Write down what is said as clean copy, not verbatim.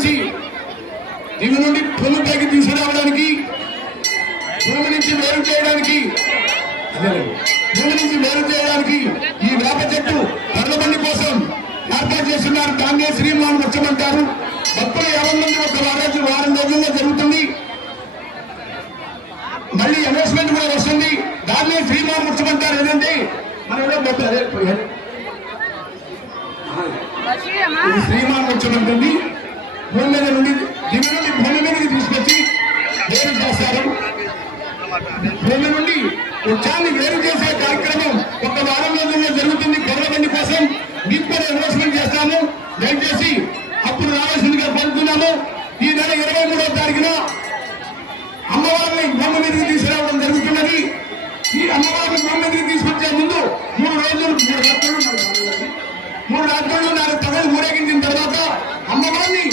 నుంచి దిగు నుండి భూమిపైకి తీసుకురావడానికి, భూమి నుంచి వేరు చేయడానికి ఈ వేప చెట్టు పర్లబండి కోసం ఏర్పాటు చేస్తున్నారు. దాన్నే శ్రీమాన్ వచ్చమంటారు. భక్తులు 50 మంది ఒక వారం రోజుల్లో జరుగుతుంది. మళ్ళీ అనౌన్స్మెంట్ కూడా వస్తుంది. దాన్నే శ్రీమాన్ వచ్చమంటారు. ఏదంటే శ్రీమాన్ వచ్చమంటుంది. భూమి మీద నుండి దిగు నుండి భూమి మీదకి తీసుకొచ్చి వేరు చేస్తారు. భూమి నుండి వృక్షాన్ని వేరు చేసే కార్యక్రమం ఒక వారం రోజుల్లో జరుగుతుంది. పర్లబండి కోసం మీకు కూడా అనౌన్స్మెంట్ చేస్తాము. దయచేసి అప్పుడు రావాల్సిందిగా కోరుతున్నాము. ఈ నెల 23వ తారీఖున అమ్మవారిని భూమి మీదకి తీసుకురావడం జరుగుతున్నది. ఈ అమ్మవారిని భూమి మీదకి తీసుకొచ్చే ముందు 3 రాత్రులు 4 పగలు ఊరేగించిన తర్వాత అమ్మవారిని